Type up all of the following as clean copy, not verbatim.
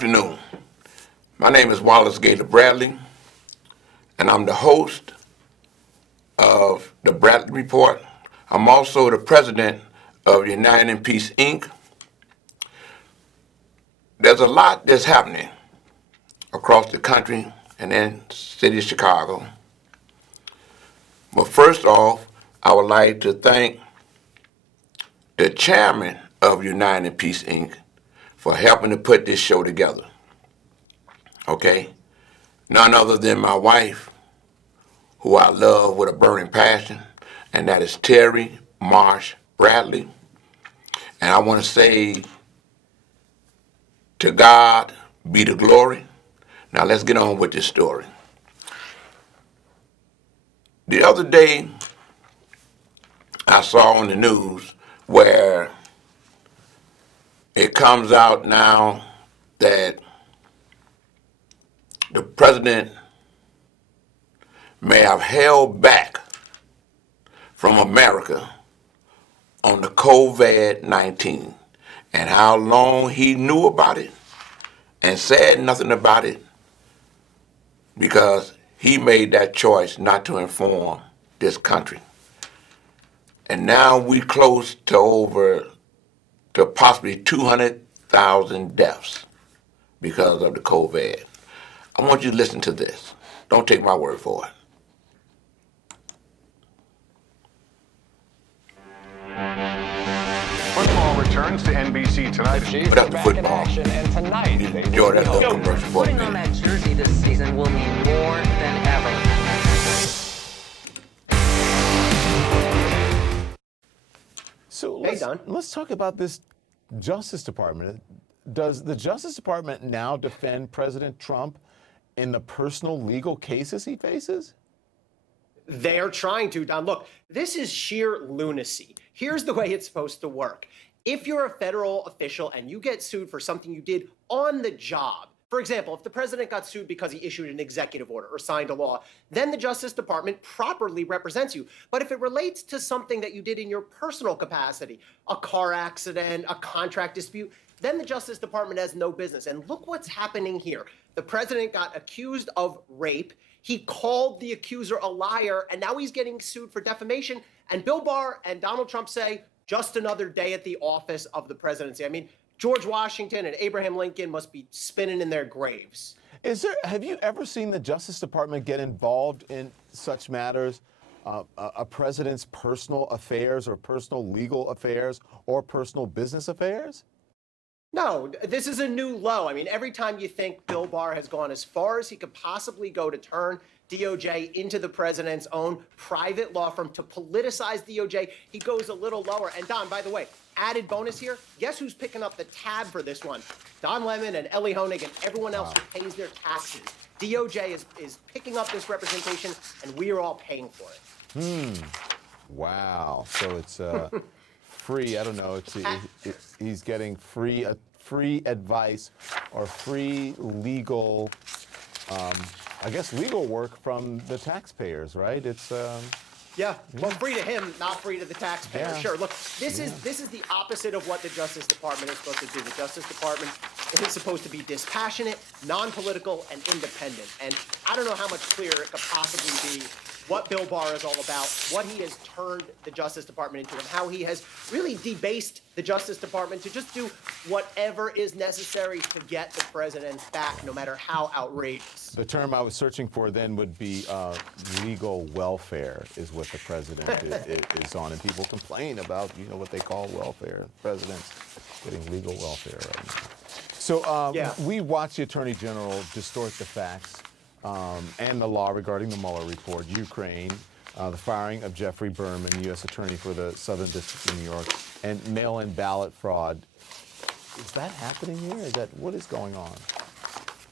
afternoon. My name is Wallace Gator Bradley, and I'm the host of the Bradley Report. I'm also the president of United in Peace, Inc. There's a lot that's happening across the country and in the city of Chicago. But first off, I would like to thank the chairman of United in Peace, Inc. for helping to put this show together. Okay? None other than my wife, who I love with a burning passion, and that is Terry Marsh Bradley. And I want to say, to God be the glory. Now let's get on with this story. The other day, I saw on the news where it comes out now that the president may have held back from America on the COVID-19 and how long he knew about it and said nothing about it because he made that choice not to inform this country. And now we close to possibly 200,000 deaths because of the COVID. I want you to listen to this. Don't take my word for it. Football returns to NBC tonight. Put up the football. And tonight, Enjoy that little commercial for Putting me. on that jersey this season will mean more than ever. So Don. let's talk about this Justice Department. Does the Justice Department now defend President Trump in the personal legal cases he faces? They're trying to, Don. Look, this is sheer lunacy. Here's the way it's supposed to work. If you're a federal official and you get sued for something you did on the job, for example, if the president got sued because he issued an executive order or signed a law, then the Justice Department properly represents you. But if it relates to something that you did in your personal capacity, a car accident, a contract dispute, then the Justice Department has no business. And look what's happening here. The president got accused of rape. He called the accuser a liar, and now he's getting sued for defamation. And Bill Barr and Donald Trump say, just another day at the office of the presidency. I mean, George Washington and Abraham Lincoln must be spinning in their graves. Have you ever seen the Justice Department get involved in such matters, a president's personal affairs or personal legal affairs or personal business affairs? No, this is a new low. I mean, every time you think Bill Barr has gone as far as he could possibly go to turn DOJ into the president's own private law firm to politicize DOJ, he goes a little lower. And Don, by the way, added bonus here, guess who's picking up the tab for this one? Don Lemon and Ellie Honig and everyone else who pays their taxes. DOJ is picking up this representation, and we are all paying for it. Wow. So it's free. I don't know. He's getting free advice or free legal, I guess, legal work from the taxpayers, right? It's Yeah, well, free to him, not free to the taxpayer. Yeah. Sure. Look, this is the opposite of what the Justice Department is supposed to do. The Justice Department is supposed to be dispassionate, non-political, and independent. And I don't know how much clearer it could possibly be what Bill Barr is all about, what he has turned the Justice Department into, and how he has really debased the Justice Department to just do whatever is necessary to get the president back, no matter how outrageous. the term I was searching for then would be legal welfare is what the president is on, and people complain about what they call welfare. The president's getting legal welfare right now. So we watched the Attorney General distort the facts and the law regarding the Mueller report, Ukraine, the firing of Jeffrey Berman, U.S. Attorney for the Southern District of New York, and mail-in ballot fraud. Is that happening here? What is going on?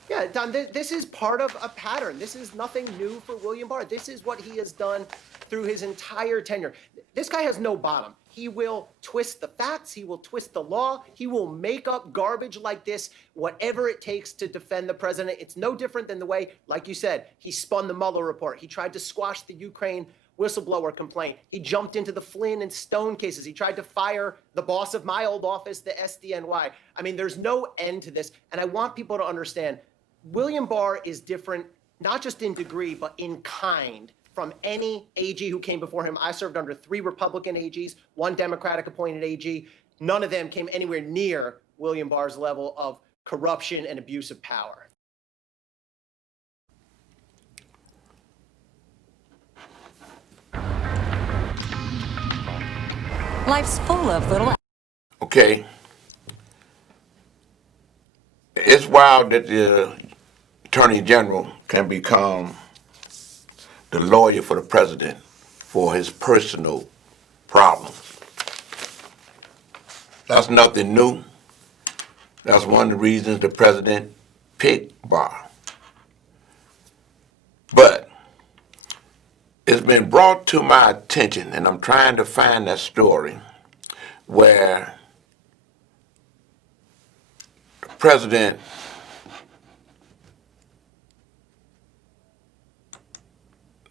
Yeah, Don, this is part of a pattern. This is nothing new for William Barr. This is what he has done through his entire tenure. This guy has no bottom. He will twist the facts. He will twist the law. He will make up garbage like this, whatever it takes to defend the president. It's no different than the way, like you said, he spun the Mueller report. He tried to squash the Ukraine whistleblower complaint. He jumped into the Flynn and Stone cases. He tried to fire the boss of my old office, the SDNY. I mean, there's no end to this. And I want people to understand, William Barr is different, not just in degree, but in kind from any AG who came before him. I served under 3 Republican AGs, 1 Democratic appointed AG. None of them came anywhere near William Barr's level of corruption and abuse of power. Life's full of little. Okay. It's wild that the Attorney General can become the lawyer for the president for his personal problems. That's nothing new. That's one of the reasons the president picked Barr. But it's been brought to my attention, and I'm trying to find that story, where the president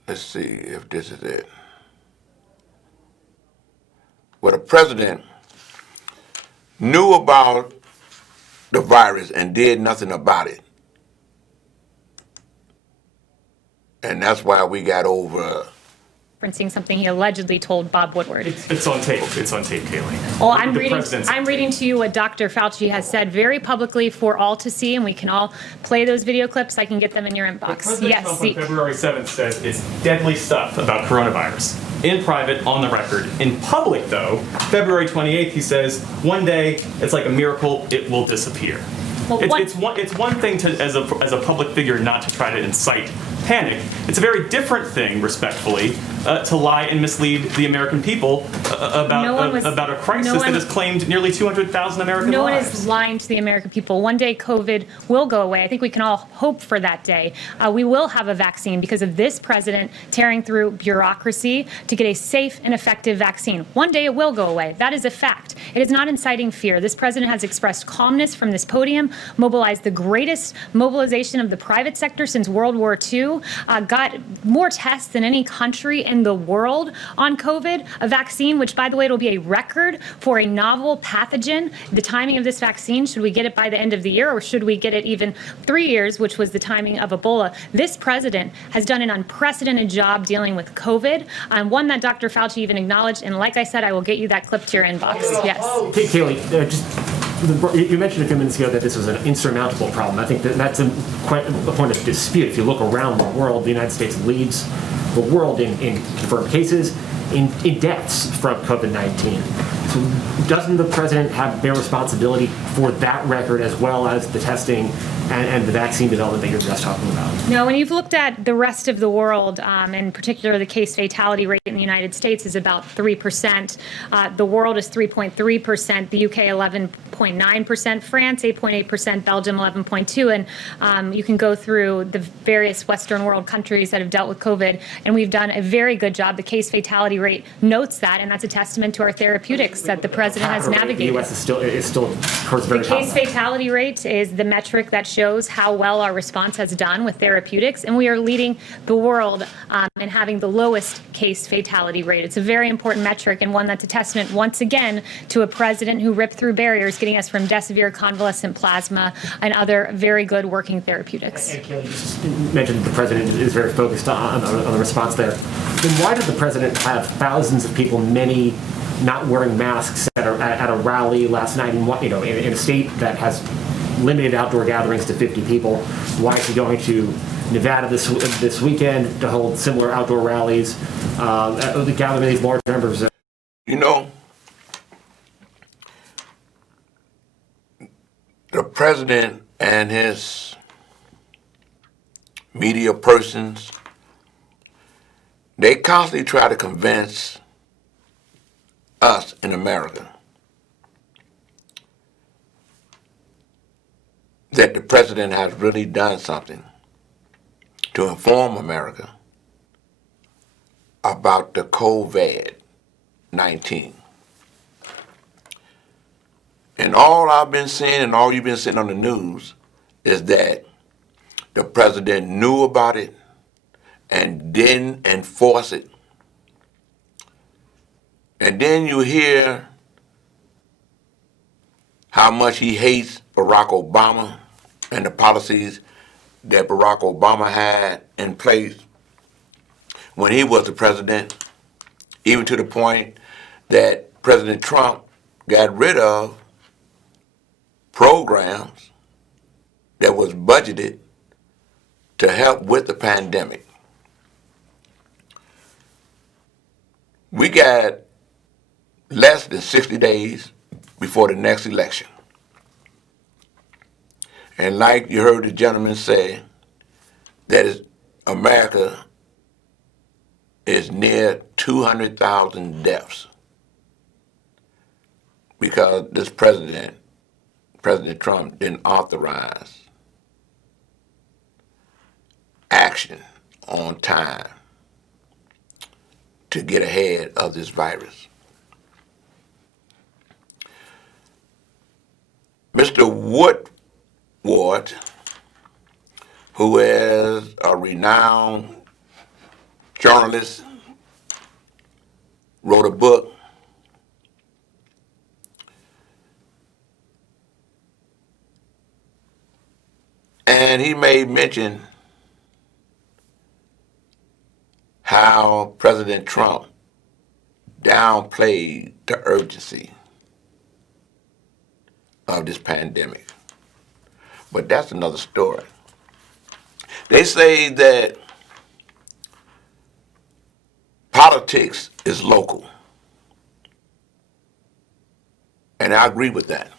let's see if this is it. Where the president knew about the virus and did nothing about it. And that's why we got over. Referencing something he allegedly told Bob Woodward. It's on tape. It's on tape, Kayleigh. Well, The I'm reading to you what Dr. Fauci has said very publicly for all to see, and we can all play those video clips. I can get them in your inbox. President Yes. Trump on February 7th says it's deadly stuff about coronavirus. In private, on the record. In public, though, February 28th, he says, one day, it's like a miracle, it will disappear. Well, It's one thing to, as a public figure, not to try to incite panic. It's a very different thing, respectfully, to lie and mislead the American people about a crisis that has claimed nearly 200,000 American lives. No one is lying to the American people. One day COVID will go away. I think we can all hope for that day. We will have a vaccine because of this president tearing through bureaucracy to get a safe and effective vaccine. One day it will go away. That is a fact. It is not inciting fear. This president has expressed calmness from this podium, mobilized the greatest mobilization of the private sector since World War II, got more tests than any country in the world on COVID, a vaccine, which, by the way, it'll be a record for a novel pathogen. The timing of this vaccine, should we get it by the end of the year or should we get it even 3 years, which was the timing of Ebola? This president has done an unprecedented job dealing with COVID, one that Dr. Fauci even acknowledged. And like I said, I will get you that clip to your inbox. Yes. Kayleigh, you mentioned a few minutes ago that this was an insurmountable problem. I think that's quite a point of dispute. If you look around the world, the United States leads the world in confirmed cases, in deaths from COVID-19. So doesn't the president have their responsibility for that record as well as the testing and the vaccine development that you're just talking about? No, when you've looked at the rest of the world, in particular the case fatality rate in the United States is about 3%. The world is 3.3%, the UK 11.9%, France 8.8%, Belgium 11.2%. And you can go through the various Western world countries that have dealt with COVID, and we've done a very good job. The case fatality rate notes that, and that's a testament to our therapeutics that the president has navigated. The U.S. is still towards very The top. case fatality rate is the metric that shows how well our response has done with therapeutics, and we are leading the world in having the lowest case fatality rate. It's a very important metric and one that's a testament, once again, to a president who ripped through barriers, getting us from Desivir, convalescent plasma, and other very good working therapeutics. And Kayleigh just mentioned the president is very focused on the response there. Then why did the president have thousands of people, many not wearing masks at a rally last night in a state that has limited outdoor gatherings to 50 people? Why is he going to Nevada this weekend to hold similar outdoor rallies, gathering these large numbers? You know, the president and his media persons, they constantly try to convince us in America that the president has really done something to inform America about the COVID-19. And all I've been seeing and all you've been seeing on the news is that the president knew about it and didn't enforce it And then you hear how much he hates Barack Obama and the policies that Barack Obama had in place when he was the president, even to the point that President Trump got rid of programs that was budgeted to help with the pandemic. We got less than 60 days before the next election. And like you heard the gentleman say, America is near 200,000 deaths because this President Trump, didn't authorize action on time to get ahead of this virus. Mr. Woodward, who is a renowned journalist, wrote a book and he made mention how President Trump downplayed the urgency of this pandemic. But that's another story. They say that politics is local. And I agree with that.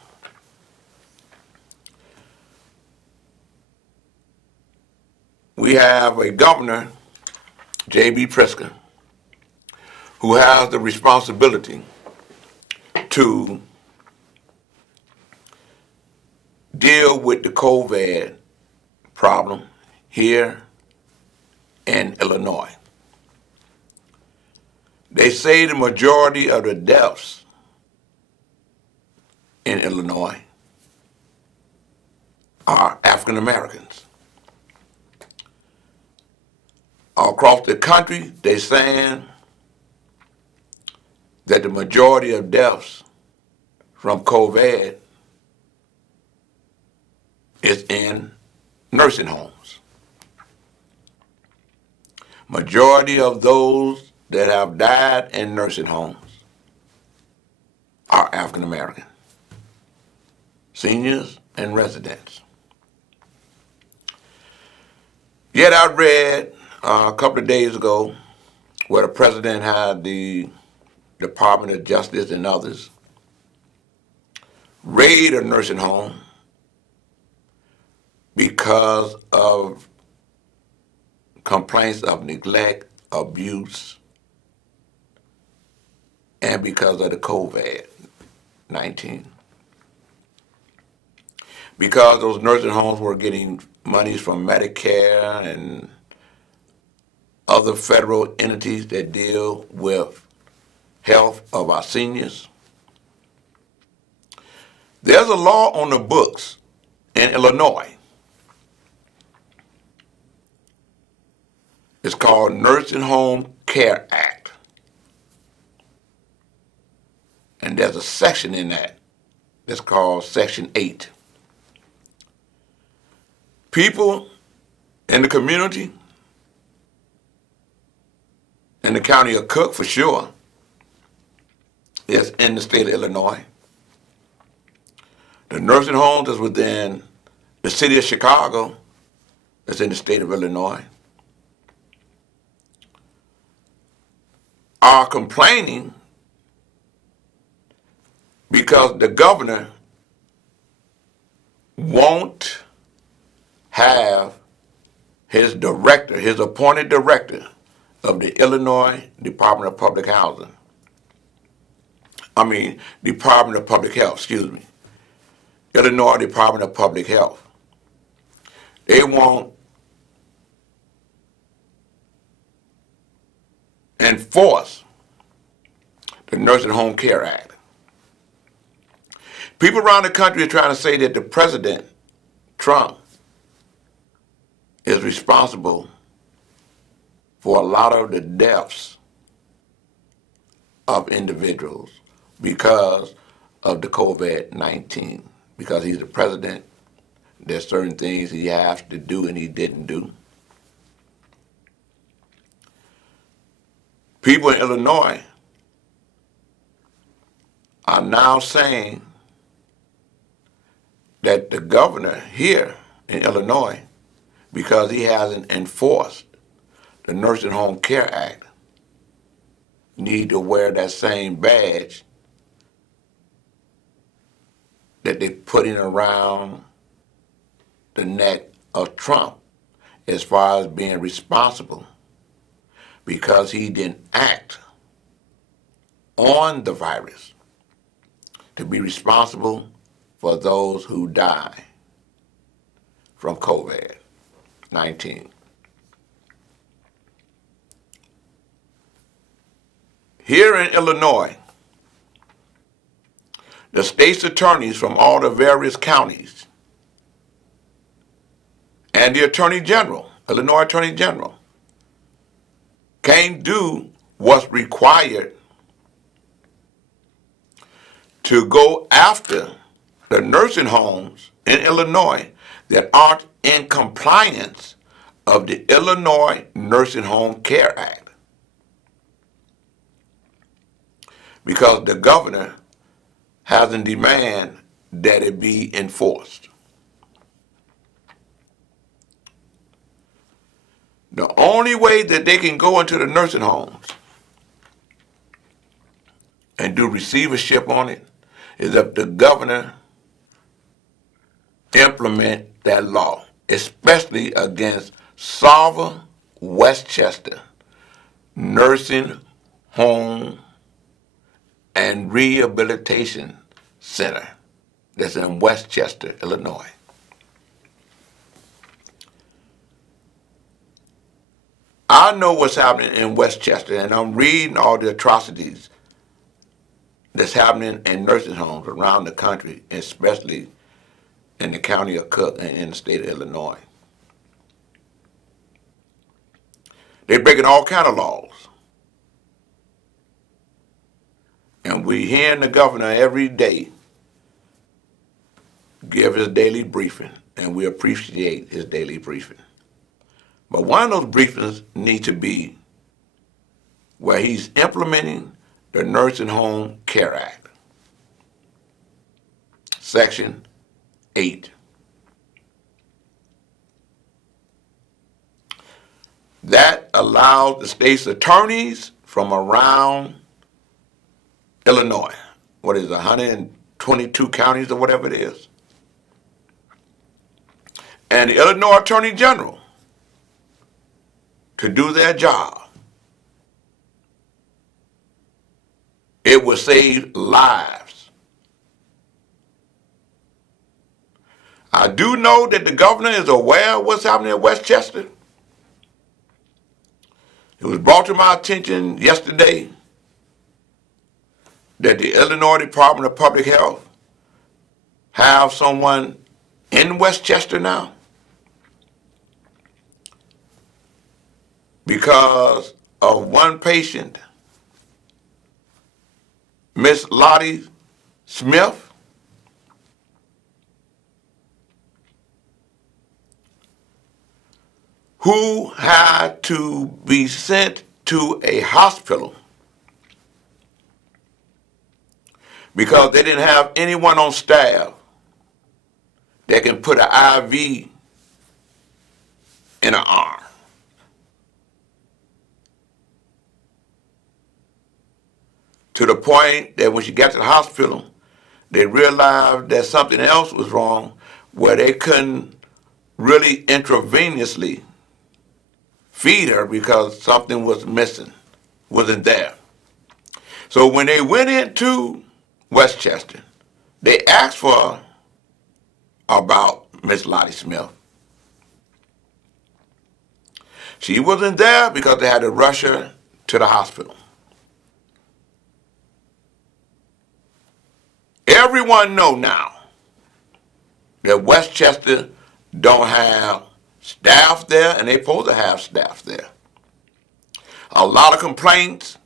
We have a governor, J.B. Pritzker, who has the responsibility to deal with the COVID problem here in Illinois. They say the majority of the deaths in Illinois are African Americans. Across the country, they're saying that the majority of deaths from COVID is in nursing homes. Majority of those that have died in nursing homes are African American, seniors and residents. Yet I read a couple of days ago where the president had the Department of Justice and others raid a nursing home because of complaints of neglect, abuse, and because of the COVID-19. Because those nursing homes were getting monies from Medicare and other federal entities that deal with health of our seniors. There's a law on the books in Illinois. It's called Nursing Home Care Act. And there's a section in that that's called Section 8. People in the community, in the county of Cook for sure, is in the state of Illinois. The nursing homes is within the city of Chicago, that's in the state of Illinois, are complaining because the governor won't have his director, his appointed director of the Illinois Department of Public Health, Illinois Department of Public Health. They won't enforce the Nursing Home Care Act. People around the country are trying to say that the President, Trump, is responsible for a lot of the deaths of individuals because of the COVID-19. Because he's the president, there's certain things he has to do and he didn't do. People in Illinois are now saying that the governor here in Illinois, because he hasn't enforced the Nursing Home Care Act, need to wear that same badge that they're putting around the neck of Trump as far as being responsible because he didn't act on the virus to be responsible for those who die from COVID-19. Here in Illinois, the state's attorneys from all the various counties and the Attorney General, Illinois Attorney General, can't do what's required to go after the nursing homes in Illinois that aren't in compliance of the Illinois Nursing Home Care Act. Because the governor hasn't demanded that it be enforced. The only way that they can go into the nursing homes and do receivership on it is if the governor implement that law, especially against Salva Westchester Nursing Home and Rehabilitation Center that's in Westchester, Illinois. I know what's happening in Westchester, and I'm reading all the atrocities that's happening in nursing homes around the country, especially in the county of Cook and in the state of Illinois. They're breaking all kind of laws. And we're hearing the governor every day give his daily briefing, and we appreciate his daily briefing. But one of those briefings needs to be where he's implementing the Nursing Home Care Act, Section 8. That allows the state's attorneys from around Illinois, what is it, 122 counties or whatever it is, and the Illinois Attorney General to do their job. It will save lives. I do know that the governor is aware of what's happening in Westchester. It was brought to my attention yesterday that the Illinois Department of Public Health have someone in Westchester now because of one patient, Miss Lottie Smith, who had to be sent to a hospital because they didn't have anyone on staff that can put an IV in her arm. To the point that when she got to the hospital, they realized that something else was wrong where they couldn't really intravenously feed her because something was missing, wasn't there. So when they went into Westchester, they asked for about Miss Lottie Smith. She wasn't there because they had to rush her to the hospital. Everyone know now that Westchester don't have staff there, and they're supposed to have staff there. A lot of complaints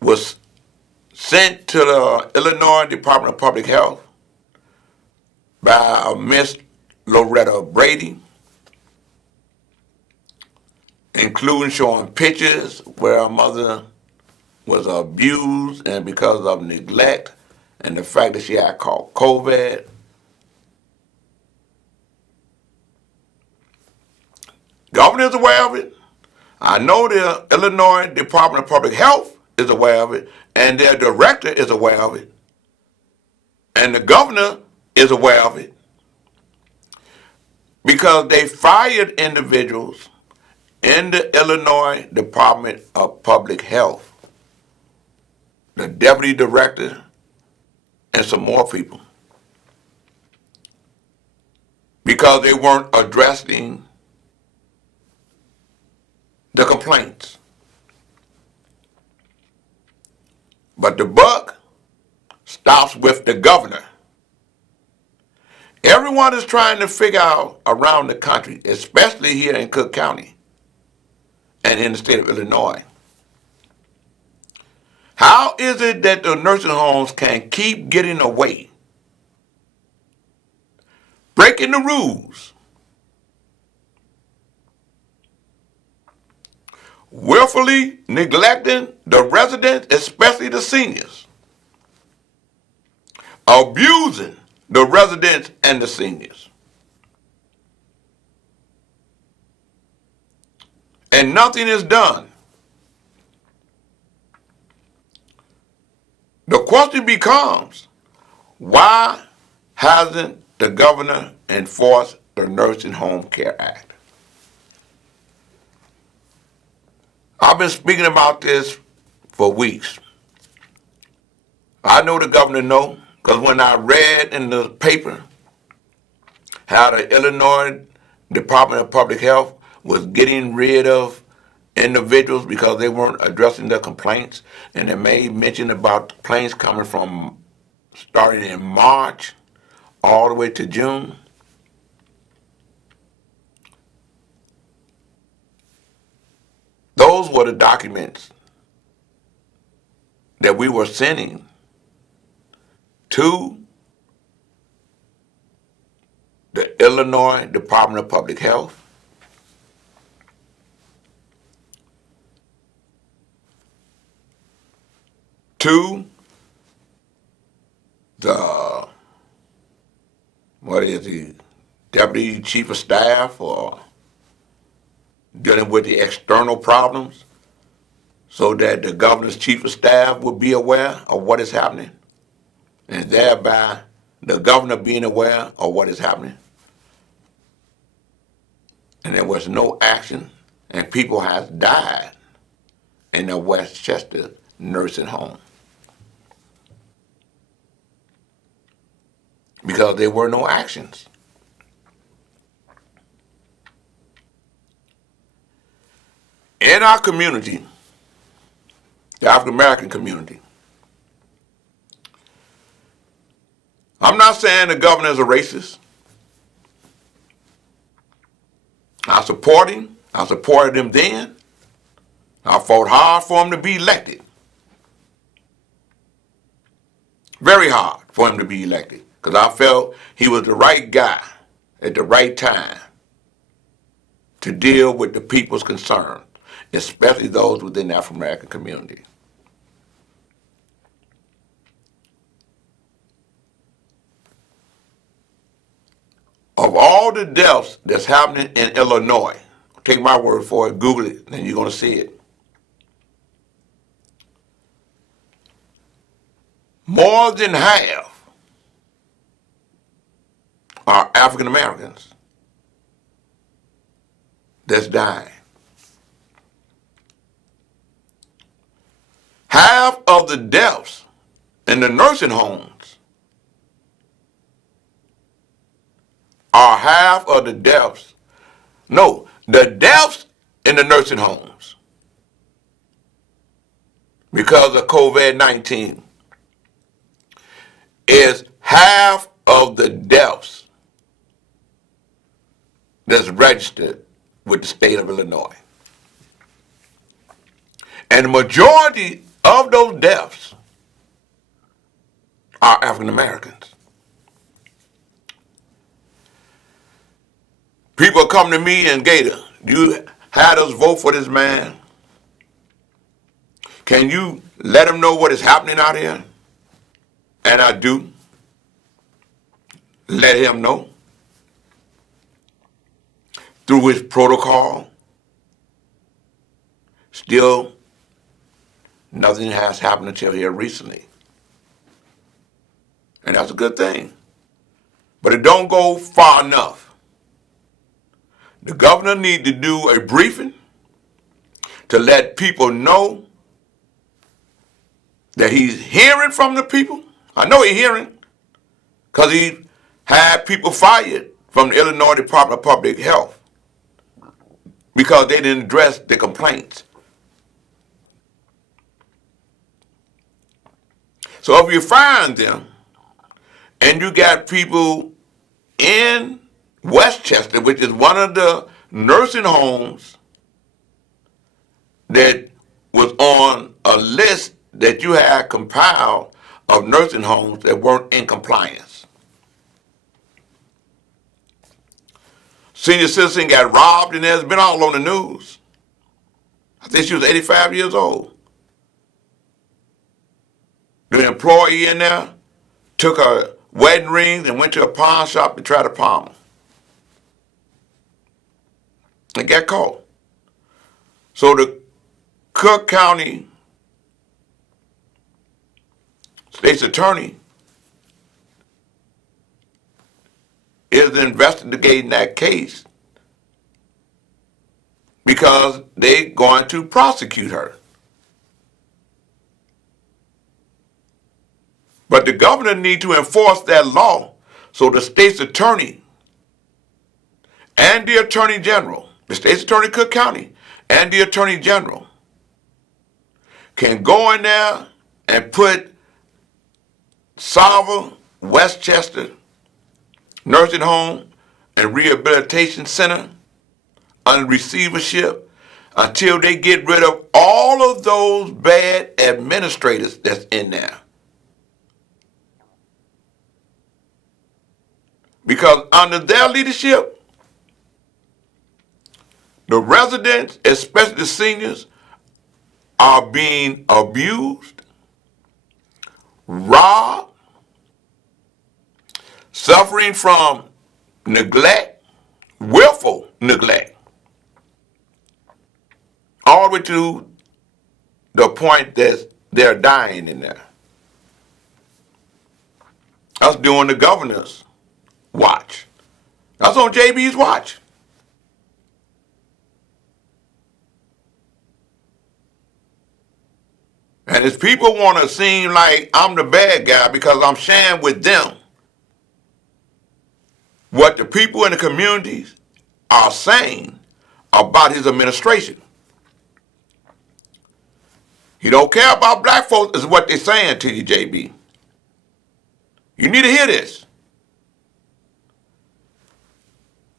was sent to the Illinois Department of Public Health by Miss Loretta Brady, including showing pictures where her mother was abused and because of neglect and the fact that she had caught COVID. Governor is aware of it. I know the Illinois Department of Public Health is aware of it, and their director is aware of it, and the governor is aware of it, because they fired individuals in the Illinois Department of Public Health, the deputy director, and some more people, because they weren't addressing the complaints. But the buck stops with the governor. Everyone is trying to figure out around the country, especially here in Cook County and in the state of Illinois, how is it that the nursing homes can keep getting away, breaking the rules, willfully neglecting the residents, especially the seniors, abusing the residents and the seniors, and nothing is done? The question becomes, why hasn't the governor enforced the Nursing Home Care Act? I've been speaking about this for weeks. I know the governor knows, because when I read in the paper how the Illinois Department of Public Health was getting rid of individuals because they weren't addressing their complaints, and they made mention about complaints coming from starting in March all the way to June. Those were the documents that we were sending to the Illinois Department of Public Health, to the, Deputy Chief of Staff, or dealing with the external problems, so that the governor's chief of staff would be aware of what is happening, and thereby the governor being aware of what is happening. And there was no action, and people have died in the Westchester nursing home because there were no actions. In our community, the African American community, I'm not saying the governor is a racist. I support him. I supported him then. I fought hard for him to be elected. Very hard for him to be elected, because I felt he was the right guy at the right time to deal with the people's concerns, especially those within the African American community. Of all the deaths that's happening in Illinois, take my word for it, Google it, and you're going to see it. More than half are African Americans that's dying. Half of the deaths in the nursing homes are half of the deaths. No, the deaths in the nursing homes because of COVID-19 is half of the deaths that's registered with the state of Illinois. And the majority of those deaths are African Americans. People come to me and Gator, you had us vote for this man. Can you let him know what is happening out here? And I do. Let him know. Through his protocol. Still, nothing has happened until here recently. And that's a good thing. But it don't go far enough. The governor need to do a briefing to let people know that he's hearing from the people. I know he's hearing because he had people fired from the Illinois Department of Public Health because they didn't address the complaints. So if you find them and you got people in Westchester, which is one of the nursing homes that was on a list that you had compiled of nursing homes that weren't in compliance. Senior citizen got robbed and it's been all on the news. I think she was 85 years old. The employee in there took her wedding ring and went to a pawn shop to try to pawn them. And got caught. So the Cook County State's Attorney is investigating that case because they're going to prosecute her. But the governor needs to enforce that law so the state's attorney and the attorney general, the state's attorney Cook County and the attorney general can go in there and put Salva Westchester Nursing Home and Rehabilitation Center under receivership until they get rid of all of those bad administrators that's in there. Because under their leadership, the residents, especially the seniors, are being abused, robbed, suffering from neglect, willful neglect, all the way to the point that they're dying in there. That's doing the governor's watch. That's on JB's watch. And if people want to seem like I'm the bad guy because I'm sharing with them what the people in the communities are saying about his administration. He don't care about black folks is what they're saying to you, JB. You need to hear this.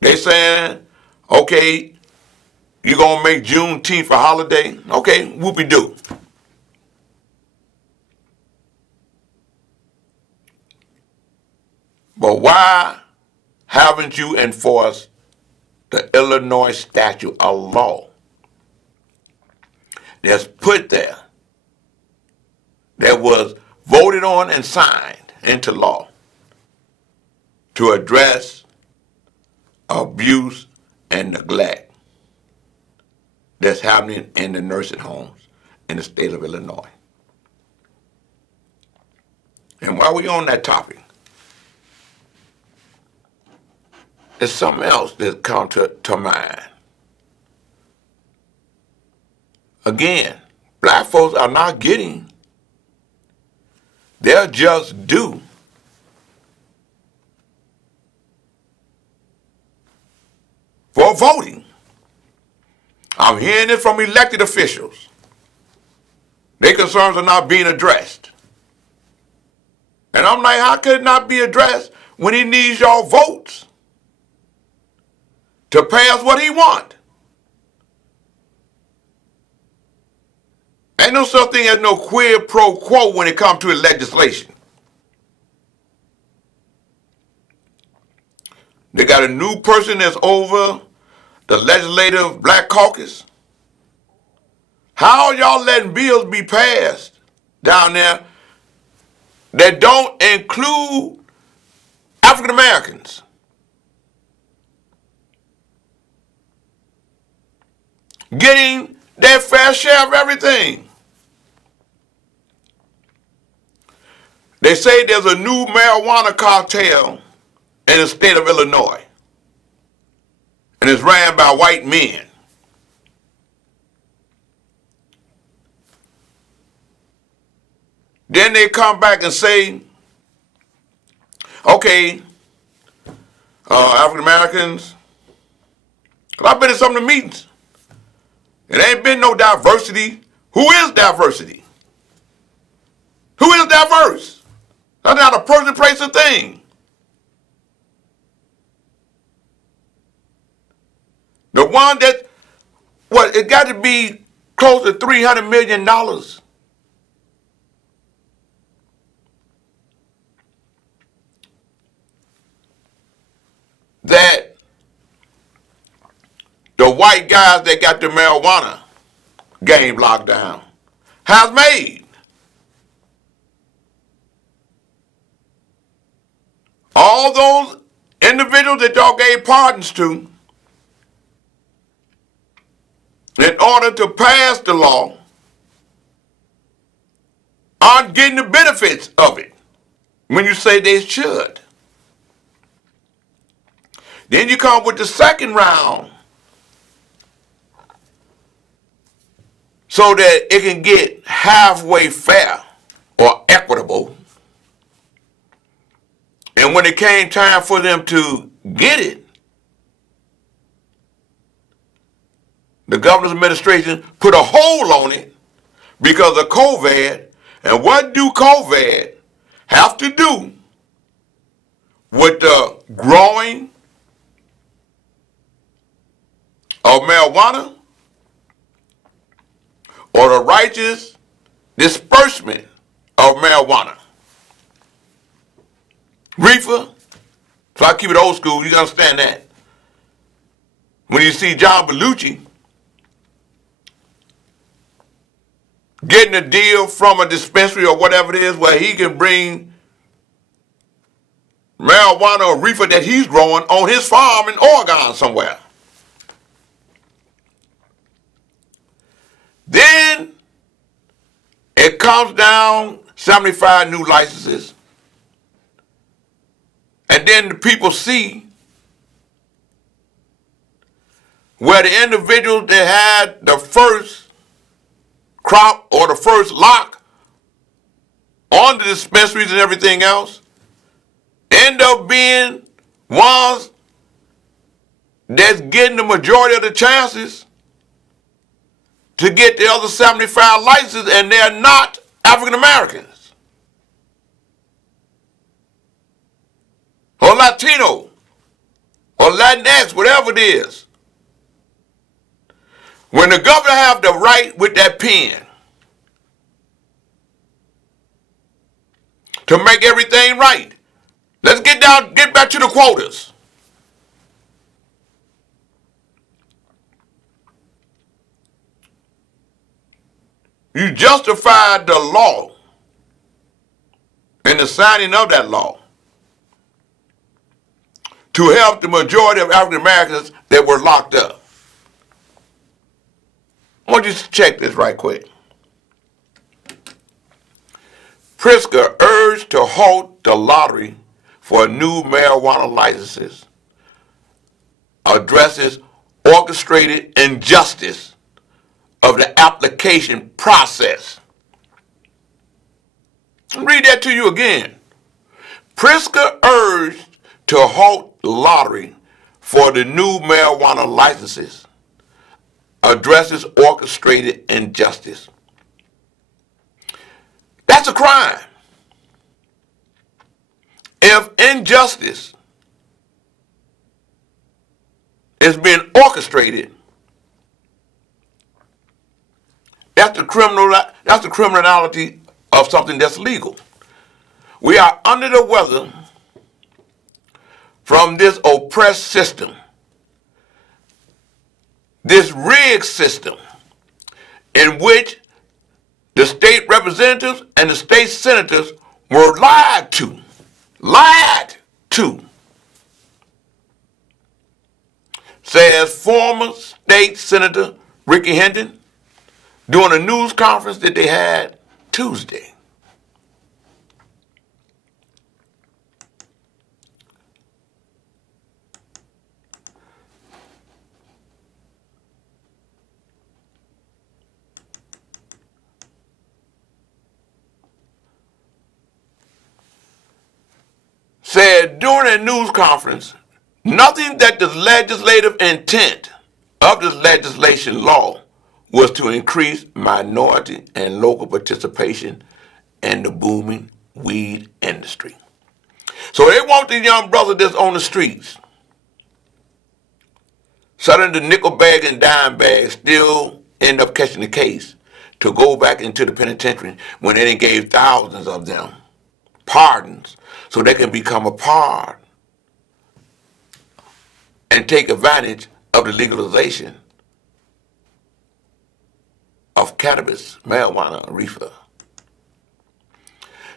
They saying, okay, you're going to make Juneteenth a holiday? Okay, whoopie-doo. But why haven't you enforced the Illinois statute, a law that's put there, that was voted on and signed into law to address abuse and neglect that's happening in the nursing homes in the state of Illinois? And while we're on that topic, there's something else that comes to mind. Again, black folks are not getting their just due for voting. I'm hearing it from elected officials. Their concerns are not being addressed. And I'm like, how could it not be addressed when he needs your votes to pass what he wants? Ain't no such thing as no quid pro quo when it comes to legislation. They got a new person that's over the Legislative Black Caucus. How are y'all letting bills be passed down there that don't include African Americans? Getting their fair share of everything. They say there's a new marijuana cartel in the state of Illinois, and it's ran by white men. Then they come back and say, okay, African Americans, because I've been in some of the meetings. It ain't been no diversity. Who is diversity? Who is diverse? That's not a person, place, or thing. The one that, it got to be close to $300 million. That the white guys that got the marijuana game locked down has made. All those individuals that y'all gave pardons to in order to pass the law aren't getting the benefits of it when you say they should. Then you come with the second round so that it can get halfway fair or equitable. And when it came time for them to get it, the governor's administration put a hold on it because of COVID. And what do COVID have to do with the growing of marijuana or the righteous disbursement of marijuana? Reefer, so I keep it old school, you can understand that. When you see John Belushi getting a deal from a dispensary or whatever it is where he can bring marijuana or reefer that he's growing on his farm in Oregon somewhere. Then it comes down 75 new licenses. And then the people see where the individuals that had the first crop or the first lock on the dispensaries and everything else end up being ones that's getting the majority of the chances to get the other 75 licenses, and they're not African Americans or Latino or Latinx, whatever it is. When the governor have the right with that pen to make everything right, let's get back to the quotas. You justified the law and the signing of that law to help the majority of African Americans that were locked up. I want you to check this right quick. Pritzker urged to halt the lottery for new marijuana licenses, addresses orchestrated injustice of the application process. I'll read that to you again. Pritzker urged to halt the lottery for the new marijuana licenses, addresses orchestrated injustice. That's a crime. If injustice is being orchestrated, That's the criminality of something that's legal. We are under the weather from this oppressed system, this rigged system, in which the state representatives and the state senators were lied to. Says former state senator Ricky Hendon during a news conference that they had Tuesday. Said during a news conference, nothing that the legislative intent of this legislation law was to increase minority and local participation in the booming weed industry. So they want the young brother that's on the streets, selling the nickel bag and dime bag, still end up catching the case to go back into the penitentiary when they done gave thousands of them pardons so they can become a part and take advantage of the legalization of cannabis, marijuana, reefer.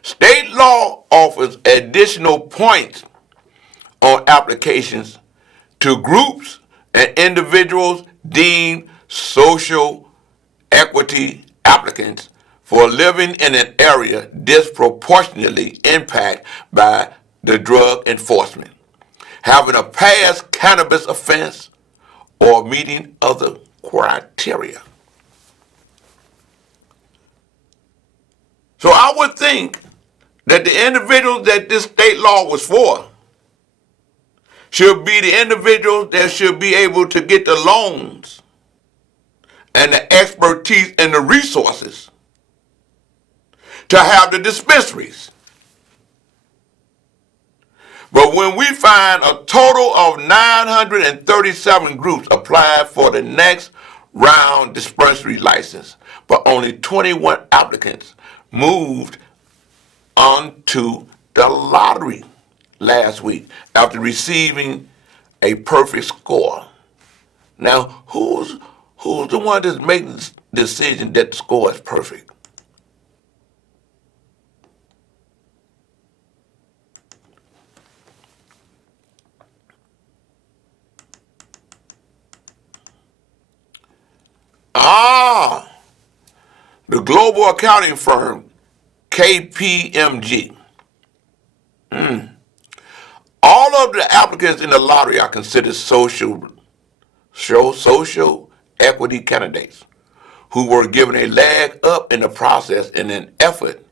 State law offers additional points on applications to groups and individuals deemed social equity applicants for living in an area disproportionately impacted by the drug enforcement, having a past cannabis offense, or meeting other criteria. So I would think that the individuals that this state law was for should be the individuals that should be able to get the loans and the expertise and the resources to have the dispensaries. But when we find a total of 937 groups applied for the next round dispensary license, but only 21 applicants moved on to the lottery last week after receiving a perfect score. Now, who's the one that's making the decision that the score is perfect? The global accounting firm KPMG. All of the applicants in the lottery are considered social equity candidates who were given a leg up in the process in an effort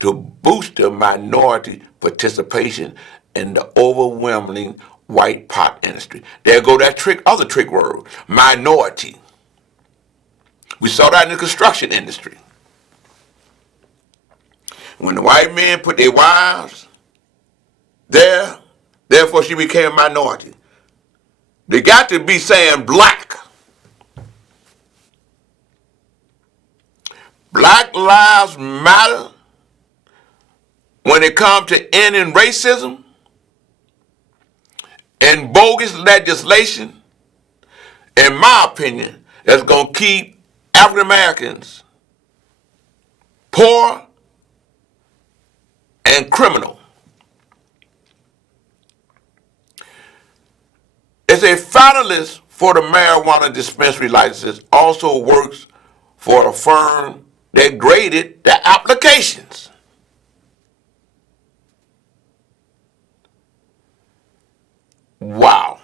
to boost their minority participation in the overwhelming white pot industry. There go that other trick word, minority. We saw that in the construction industry. When the white men put their wives there, therefore she became a minority. They got to be saying black. Black lives matter when it comes to ending racism and bogus legislation, in my opinion, that's going to keep African Americans poor and criminal. As a finalist for the marijuana dispensary licenses, also works for a firm that graded the applications. Wow.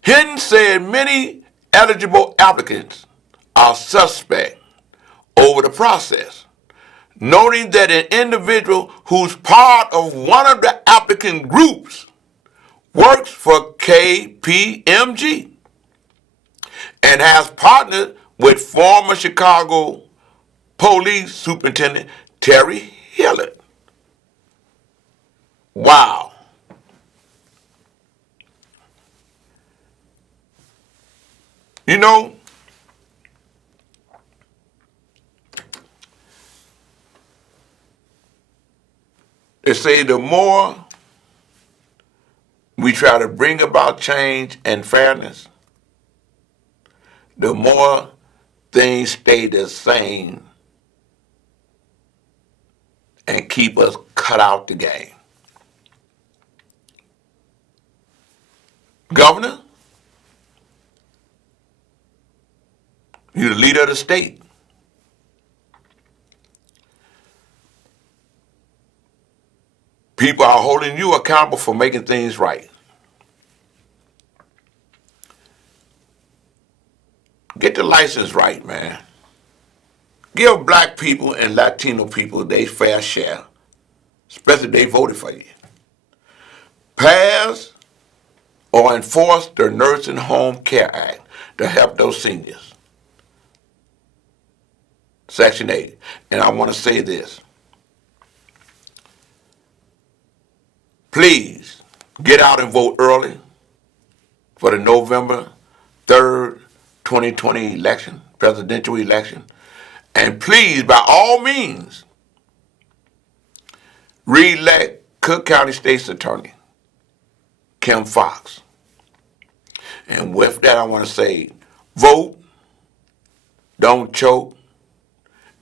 Hinton said many eligible applicants are suspect over the process, noting that an individual who's part of one of the applicant groups works for KPMG and has partnered with former Chicago Police Superintendent Terry Hillard. Wow. You know, It say the more we try to bring about change and fairness, the more things stay the same and keep us cut out the game. Governor, you're the leader of the state. People are holding you accountable for making things right. Get the license right, man. Give black people and Latino people their fair share, especially if they voted for you. Pass or enforce the Nursing Home Care Act to help those seniors. Section 8. And I want to say this. Please get out and vote early for the November 3rd, 2020 election, presidential election. And please, by all means, re-elect Cook County State's Attorney, Kim Foxx. And with that, I want to say, vote, don't choke,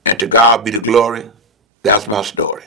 and to God be the glory. That's my story.